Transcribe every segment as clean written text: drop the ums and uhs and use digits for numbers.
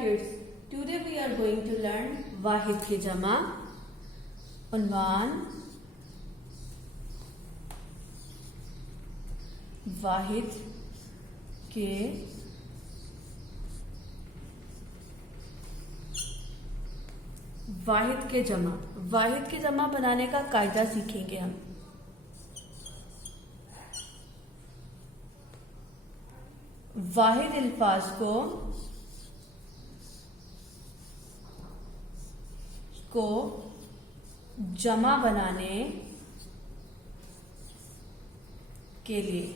kids, today we are going to learn वाहिद के जमा. उन्वान वाहिद के जमा. वाहिद के जमा बनाने का कायदा सीखेंगे हम. वाहिद अल्फाज को जमा बनाने के लिए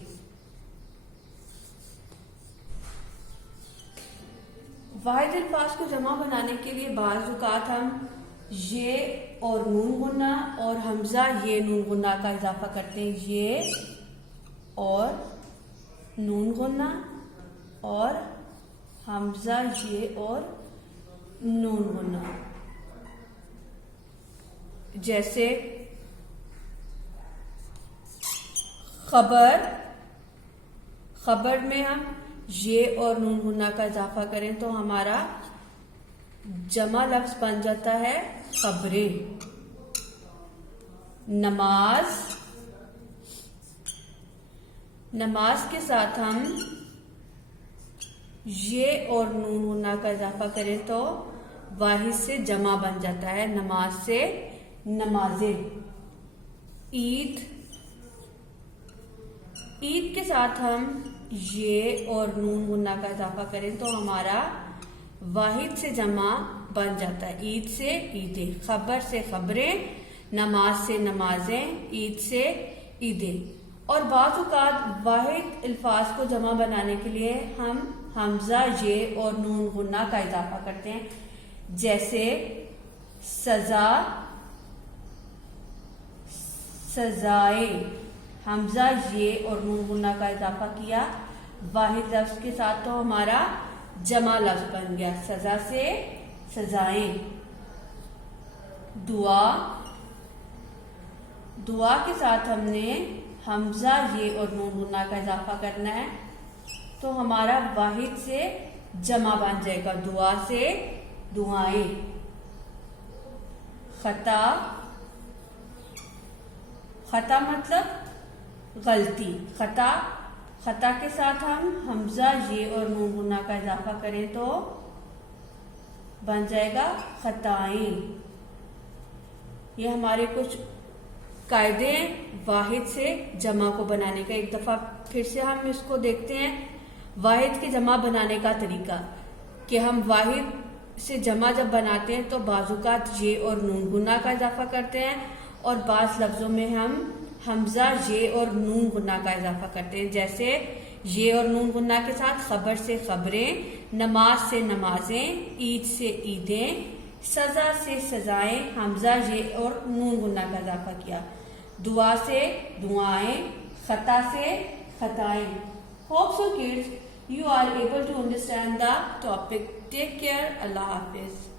वाहिद अल्फाज को जमा बनाने के लिए बाज़ औक़ात हम ये और नून गुन्ना और हमजा ये नून गुन्ना का इजाफा करते हैं. ये और नून गुन्ना और हमजा ये और नून गुन्ना. जैसे खबर में हम ये और नून गुन्ना का इजाफा करें तो हमारा जमा लफ्ज बन जाता है खबरें. नमाज के साथ हम ये और नून गुन्ना का इजाफा करें तो वाहिद से जमा बन जाता है. नमाज से नमाजें. ईद के साथ हम ये और नून गुन्ना का इजाफा करें तो हमारा वाहिद से जमा बन जाता है. ईद से ईदें. खबर से खबरें, नमाज से नमाजें, ईद से ईदें. और बाज़ औक़ात वाहिद अल्फाज को जमा बनाने के लिए हम हमजा ये और नून गुन्ना का इजाफा करते हैं. जैसे सजाए. हमजा ये और नून गुन्ना का इजाफा किया वाहिद लफ्ज के साथ तो हमारा जमा लफ्ज बन गया. सजा से सजाएं. दुआ के साथ हमने हमजा ये और नून गुन्ना का इजाफा करना है तो हमारा वाहिद से जमा बन जाएगा. दुआ से दुआएं. खता मतलब गलती. खता के साथ हम हमजा ये और नून गुन्ना का इजाफा करें तो बन जाएगा खताएं. ये हमारे कुछ कायदे वाहिद से जमा को बनाने का. एक दफा फिर से हम इसको देखते हैं. वाहिद के जमा बनाने का तरीका कि हम वाहिद से जमा जब बनाते हैं तो बाज़ ये और नून गुन्ना का इजाफा करते हैं और बाज़ लफ्जों में हम हमजा ये और नून गुन्ना का इजाफा करते हैं. जैसे ये और नून गुन्ना के साथ खबर से खबरें, नमाज से नमाजें, ईद से ईदें, सजा से सजाएं, हमजा ये और नून गुन्ना का इजाफा किया. दुआ से दुआएं, खता से खताएं. Hope so kids, you are able to understand the topic. Take care. Allah Hafiz.